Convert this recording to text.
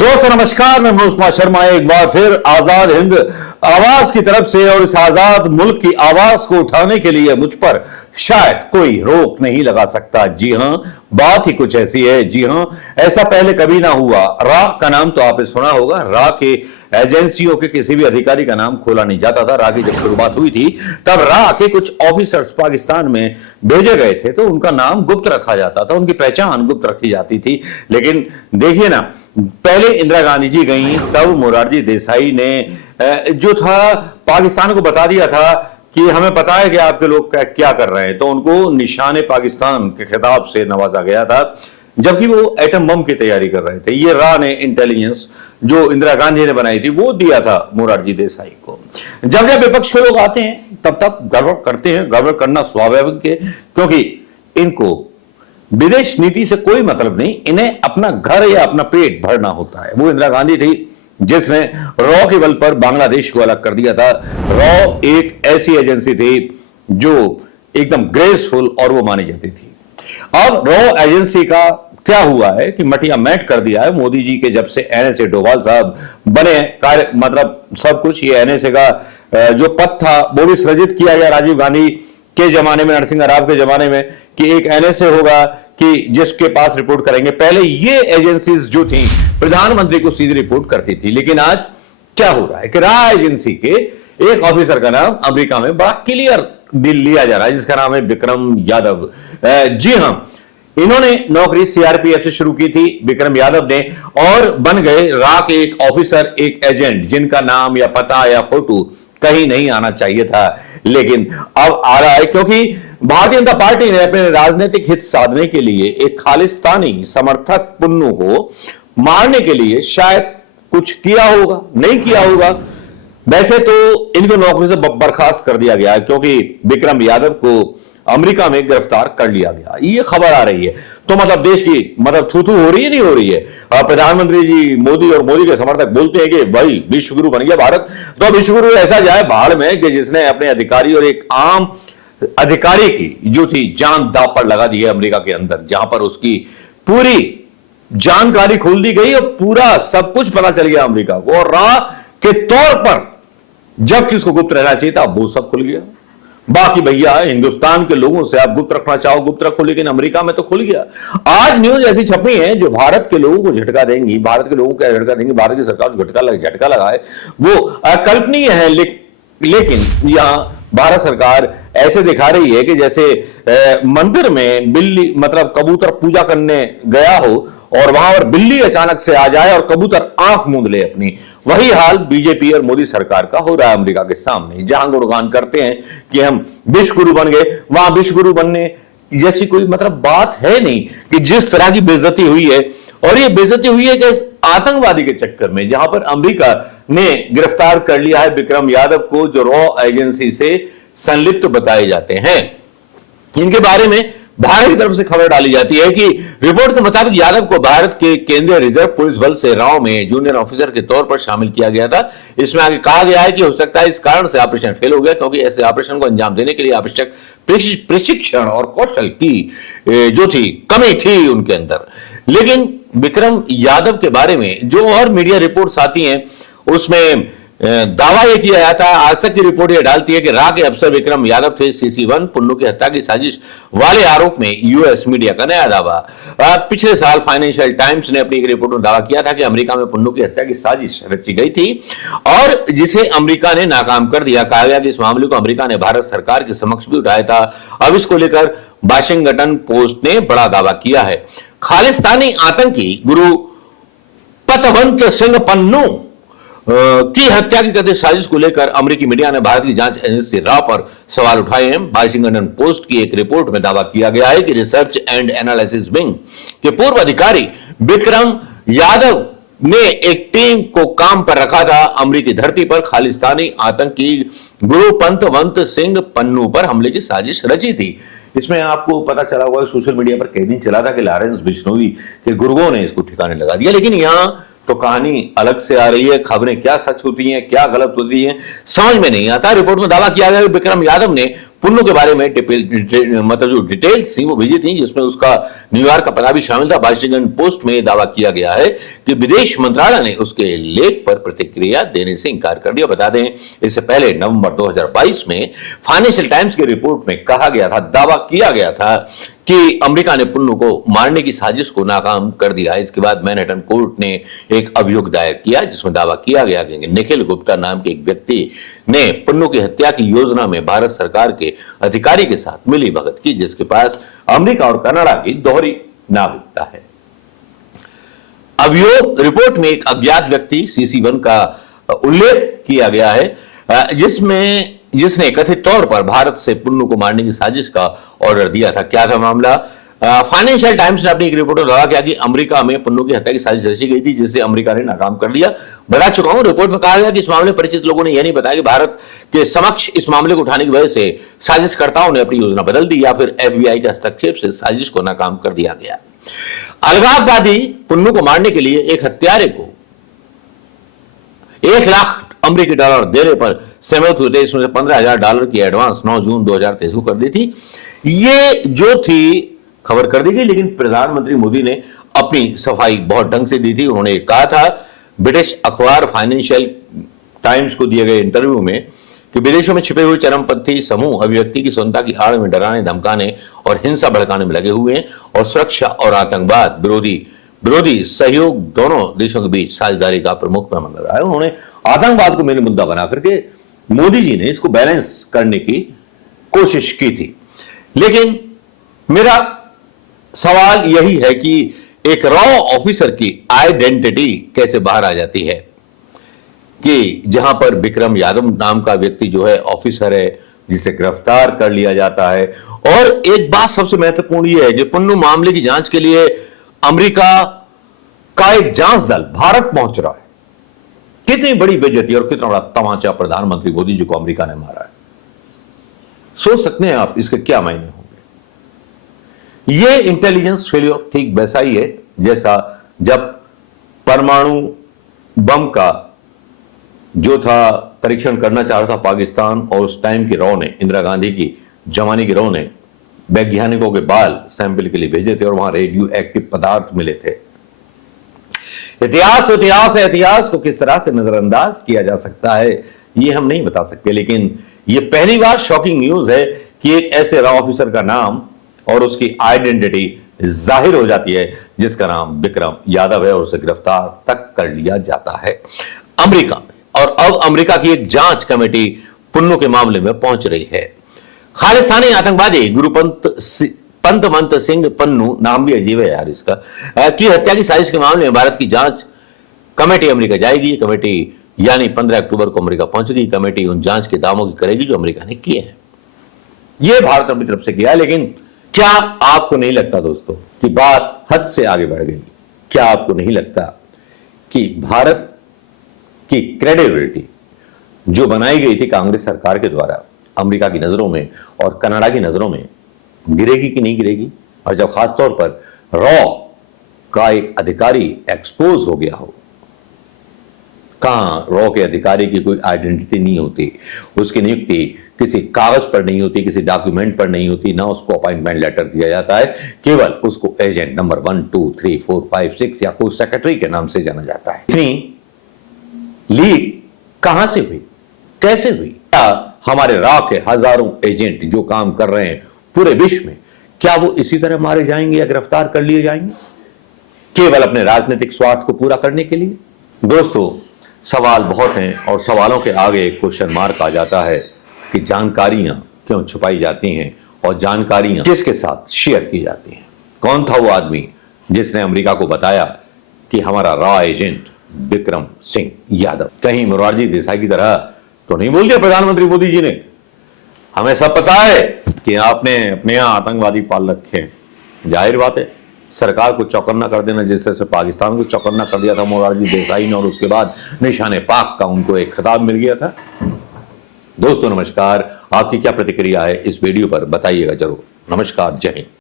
दोस्तों नमस्कार, मैं मनोज कुमार शर्मा एक बार फिर आजाद हिंद आवाज की तरफ से और इस आजाद मुल्क की आवाज को उठाने के लिए मुझ पर शायद कोई रोक नहीं लगा सकता। जी हां, बात ही कुछ ऐसी है। जी हां, ऐसा पहले कभी ना हुआ। रा का नाम तो आपने सुना होगा। रा के एजेंसियों के किसी भी अधिकारी का नाम खोला नहीं जाता था। रा की जब शुरुआत हुई थी तब रा के कुछ ऑफिसर्स पाकिस्तान में भेजे गए थे तो उनका नाम गुप्त रखा जाता था, उनकी पहचान गुप्त रखी जाती थी। लेकिन देखिए ना, पहले इंदिरा गांधी जी गई, तब मोरारजी देसाई ने जो था पाकिस्तान को बता दिया था कि हमें पता है कि आपके लोग क्या कर रहे हैं, तो उनको निशाने पाकिस्तान के खिताब से नवाजा गया था, जबकि वो एटम बम की तैयारी कर रहे थे। ये रा ने इंटेलिजेंस जो इंदिरा गांधी ने बनाई थी वो दिया था मोरारजी देसाई को। जब जब विपक्ष के लोग आते हैं तब तब गड़बड़ करते हैं। गड़बड़ करना स्वाभाविक है, क्योंकि इनको विदेश नीति से कोई मतलब नहीं, इन्हें अपना घर या अपना पेट भरना होता है। वो इंदिरा गांधी थी जिसने रॉ के बल पर बांग्लादेश को अलग कर दिया था। रॉ एक ऐसी एजेंसी थी जो एकदम ग्रेसफुल और वो मानी जाती थी। अब रॉ एजेंसी का क्या हुआ है कि मटिया मैट कर दिया है मोदी जी के जब से एनएसए डोभाल साहब बने कार्य, मतलब सब कुछ ये एनएसए का जो पद था वो भी सृजित किया गया राजीव गांधी के जमाने में, नरसिंह राव के जमाने में, कि एक एनएसए होगा कि जिसके पास रिपोर्ट करेंगे। पहले ये एजेंसीज जो थी प्रधानमंत्री को सीधी रिपोर्ट करती थी, लेकिन आज क्या हो रहा है कि रा एजेंसी के एक ऑफिसर का नाम अमेरिका में बड़ा क्लियर लिया जा रहा है, जिसका नाम है विक्रम यादव। जी हां, इन्होंने नौकरी सीआरपीएफ से शुरू की थी विक्रम यादव ने, और बन गए रा के एक ऑफिसर, एक एजेंट जिनका नाम या पता या फोटो कहीं नहीं आना चाहिए था, लेकिन अब आ रहा है, क्योंकि भारतीय जनता पार्टी ने अपने राजनीतिक हित साधने के लिए एक खालिस्तानी समर्थक पुन्नू को मारने के लिए शायद कुछ किया होगा, नहीं किया होगा। वैसे तो इनको नौकरी से बर्खास्त कर दिया गया है, क्योंकि विक्रम यादव को अमेरिका में गिरफ्तार कर लिया गया, ये खबर आ रही है। तो मतलब देश की मतलब थू-थू हो रही है, नहीं हो रही है। प्रधानमंत्री जी मोदी और मोदी के समर्थक बोलते हैं कि भाई विश्वगुरु बन गया भारत, तो विश्वगुरु ऐसा जाए भाड़ में कि जिसने अपने अधिकारी और एक आम अधिकारी की जो थी जान दांव पर लगा दी है अमेरिका के अंदर, जहां पर उसकी पूरी जानकारी खोल दी गई और पूरा सब कुछ पता चल गया अमेरिका को, और रा के तौर पर जबकि उसको गुप्त रहना चाहिए था वो सब खुल गया। बाकी भैया हिंदुस्तान के लोगों से आप गुप्त रखना चाहो गुप्त रखो, लेकिन अमेरिका में तो खुल गया। आज न्यूज ऐसी छपी है जो भारत के लोगों को झटका देंगी, भारत के लोगों को झटका देंगी, भारत की सरकार को झटका लगाए, वो अकल्पनीय है। लेकिन यहां भारत सरकार ऐसे दिखा रही है कि जैसे मंदिर में बिल्ली, मतलब कबूतर पूजा करने गया हो और वहां पर बिल्ली अचानक से आ जाए और कबूतर आंख मूंद ले अपनी। वही हाल बीजेपी और मोदी सरकार का हो रहा है अमेरिका के सामने, जहां गुणगान करते हैं कि हम विश्वगुरु बन गए, वहां विश्वगुरु बनने जैसी कोई मतलब बात है नहीं। कि जिस तरह की बेइज्जती हुई है, और ये बेइज्जती हुई है कि इस आतंकवादी के चक्कर में, जहां पर अमेरिका ने गिरफ्तार कर लिया है विक्रम यादव को, जो रॉ एजेंसी से संलिप्त बताए जाते हैं। इनके बारे में भारत की तरफ से खबर डाली जाती है कि रिपोर्ट के मुताबिक यादव को भारत के केंद्रीय रिजर्व पुलिस बल से राव में जूनियर ऑफिसर के तौर पर शामिल किया गया था। इसमें आगे कहा गया है कि हो सकता है इस कारण से ऑपरेशन फेल हो गया, क्योंकि ऐसे ऑपरेशन को अंजाम देने के लिए आवश्यक प्रशिक्षण और कौशल की जो थी कमी थी उनके अंदर। लेकिन विक्रम यादव के बारे में जो और मीडिया रिपोर्ट्स आती हैं उसमें दावा यह किया जाता है, आज तक की रिपोर्ट यह डालती है कि रा के अफसर विक्रम यादव थे CC1 पुन्नू की हत्या की साजिश वाले आरोप में। यूएस मीडिया का नया दावा। पिछले साल फाइनेंशियल टाइम्स ने अपनी एक रिपोर्ट में दावा किया था कि अमेरिका में पुन्नू की हत्या की साजिश रची गई थी और जिसे अमेरिका ने नाकाम कर दिया। कहा गया कि इस मामले को अमेरिका ने भारत सरकार के समक्ष भी उठाया था। अब इसको लेकर वाशिंगटन पोस्ट ने बड़ा दावा किया है। खालिस्तानी आतंकी गुरु पतवंत सिंह पन्नू की हत्या की कथित साजिश को लेकर अमेरिकी मीडिया ने भारत की जांच एजेंसी रा पर सवाल उठाए हैं। वाशिंगटन पोस्ट की एक रिपोर्ट में दावा किया गया है कि रिसर्च एंड एनालिसिस विंग के पूर्व अधिकारी विक्रम यादव ने एक टीम को काम पर रखा था। अमेरिकी धरती पर खालिस्तानी आतंकी गुरु पंतवंत सिंह पन्नू पर हमले की साजिश रची थी। इसमें आपको पता चला होगा सोशल मीडिया पर कई दिन चला था कि लॉरेंस बिश्नोई के गुर्गों ने इसको ठिकाने लगा दिया, लेकिन यहां तो कहानी अलग से आ रही है। खबरें क्या सच होती हैं, क्या गलत होती हैं, समझ में नहीं आता। रिपोर्ट में दावा किया गया कि विक्रम यादव ने पुन्नू के बारे में मतलब जो डिटेल्स थी वो भेजी थी, जिसमें उसका न्यूयॉर्क का पता भी शामिल था। वाशिंगटन पोस्ट में दावा किया गया है कि विदेश मंत्रालय ने उसके लेख पर प्रतिक्रिया देने से इंकार कर दिया। बता दें, इससे पहले नवंबर 2022 में फाइनेंशियल टाइम्स की रिपोर्ट में कहा गया था, दावा किया गया था कि अमेरिका ने पुन्नू को मारने की साजिश को नाकाम कर दिया है। इसके बाद मैनहट्टन कोर्ट ने एक अभियोग दायर किया, जिसमें दावा किया गया कि निखिल गुप्ता नाम के एक व्यक्ति ने पुन्नू की हत्या की योजना में भारत सरकार के अधिकारी के साथ मिली भगत की, जिसके पास अमेरिका और कनाडा की दोहरी नागरिकता है। अभियोग रिपोर्ट में एक अज्ञात व्यक्ति CC1 का उल्लेख किया गया है, जिसने कथित तौर पर भारत से पुन्नू को मारने की साजिश का ऑर्डर दिया था। क्या था मामला? फाइनेंशियल टाइम्स ने अपनी एक रिपोर्ट में दावा किया कि अमेरिका में पुन्नू की हत्या की साजिश रची गई थी, जिसे अमेरिका ने नाकाम कर दिया। बता चुका हूं, रिपोर्ट में कहा गया कि इस मामले में परिचित लोगों ने यह नहीं बताया कि भारत के समक्ष इस मामले को उठाने की वजह से साजिशकर्ताओं ने अपनी योजना बदल दी या फिर FBI के हस्तक्षेप से साजिश को नाकाम कर दिया गया। अलगाववादी पुन्नू को मारने के लिए एक हत्यारे को 1 लाख अमेरिकी डॉलर देने पर सहमत हुए थे। इसमें से $15,000 की एडवांस 9 जून 2023 को कर दी थी। ये जो थी खबर कर दी गई, लेकिन प्रधानमंत्री मोदी ने अपनी सफाई बहुत ढंग से दी थी। उन्होंने कहा था ब्रिटिश अखबार फाइनेंशियल टाइम्स को दिए गए इंटरव्यू में कि विदेशों में छिपे हुए चरमपंथी समूह अभिव्यक्ति की स्वतंत्रता की आड़ में डराने, धमकाने और हिंसा भड़काने में लगे हुए हैं और सुरक्षा और आतंकवाद विरोधी सहयोग दोनों देशों के बीच साझेदारी का प्रमुख पैमाना रहा है। उन्होंने आतंकवाद को मेन मुद्दा बना करके मोदी जी ने इसको बैलेंस करने की कोशिश की थी। लेकिन मेरा सवाल यही है कि एक रॉ ऑफिसर की आइडेंटिटी कैसे बाहर आ जाती है कि जहां पर विक्रम यादव नाम का व्यक्ति जो है ऑफिसर है, जिसे गिरफ्तार कर लिया जाता है। और एक बात सबसे महत्वपूर्ण यह है कि पुन्नू मामले की जांच के लिए अमेरिका का एक जांच दल भारत पहुंच रहा है। कितनी बड़ी बेइज्जती और कितना बड़ा तमाचा प्रधानमंत्री मोदी जी को अमेरिका ने मारा है। सोच सकते हैं आप इसके क्या मायने होंगे। यह इंटेलिजेंस फेलियर ठीक वैसा ही है जैसा जब परमाणु बम का जो था परीक्षण करना चाह रहा था पाकिस्तान, और उस टाइम की रॉ ने, इंदिरा गांधी की जमाने की रॉ ने वैज्ञानिकों के बाल सैंपल के लिए भेजे थे और वहां रेडियो एक्टिव पदार्थ मिले थे। इतिहास तो इतिहास है, इतिहास को किस तरह से नजरअंदाज किया जा सकता है ये हम नहीं बता सकते। लेकिन ये पहली बार शॉकिंग न्यूज है कि एक ऐसे रॉ ऑफिसर का नाम और उसकी आइडेंटिटी जाहिर हो जाती है जिसका नाम विक्रम यादव है और उसे गिरफ्तार तक कर लिया जाता है अमेरिका में। और अब अमेरिका की एक जांच कमेटी पुन्नू के मामले में पहुंच रही है। खालिस्तानी आतंकवादी पंतमंत सिंह पन्नू, नाम भी अजीब है यार इसका, की हत्या की साजिश के मामले में भारत की जांच कमेटी अमेरिका जाएगी। कमेटी यानी 15 अक्टूबर को अमेरिका पहुंचेगी। कमेटी उन जांच के दावों की करेगी जो अमेरिका ने किए हैं। यह भारत अपनी तरफ से किया, लेकिन क्या आपको नहीं लगता दोस्तों कि बात हद से आगे बढ़ गई? क्या आपको नहीं लगता कि भारत की क्रेडिबिलिटी जो बनाई गई थी कांग्रेस सरकार के द्वारा अमेरिका की नजरों में और कनाडा की नजरों में गिरेगी कि नहीं गिरेगी? और जब खासतौर पर रॉ का एक अधिकारी एक्सपोज हो गया हो, कहां रॉ के अधिकारी की कोई आइडेंटिटी नहीं होती, उसकी नियुक्ति किसी कागज पर नहीं होती, किसी डॉक्यूमेंट पर नहीं होती, ना उसको अपॉइंटमेंट लेटर दिया जाता है, केवल उसको एजेंट नंबर 1 2 3 4 5 6 या कोई सेक्रेटरी के नाम से जाना जाता है। इतनी लीक कहां से हुई, कैसे हुई? क्या हमारे रॉ के हजारों एजेंट जो काम कर रहे हैं पूरे विश्व में, क्या वो इसी तरह मारे जाएंगे या गिरफ्तार कर लिए जाएंगे केवल अपने राजनीतिक स्वार्थ को पूरा करने के लिए? दोस्तों, सवाल बहुत हैं और सवालों के आगे एक क्वेश्चन मार्क आ जाता है कि जानकारियां क्यों छुपाई जाती हैं और जानकारियां किसके साथ शेयर की जाती हैं। कौन था वो आदमी जिसने अमेरिका को बताया कि हमारा रॉ एजेंट विक्रम सिंह यादव कहीं मोरारजी देसाई की तरह तो नहीं बोल दिया प्रधानमंत्री मोदी जी ने? हमें सब पता है कि आपने अपने यहां आतंकवादी पाल रखे हैं। जाहिर बात है, सरकार को चौकन्ना कर देना, जिस तरह से पाकिस्तान को चौकन्ना कर दिया था मोरारजी देसाई ने, और उसके बाद निशाने पाक का उनको एक खिताब मिल गया था। दोस्तों नमस्कार, आपकी क्या प्रतिक्रिया है इस वीडियो पर बताइएगा जरूर। नमस्कार, जय हिंद।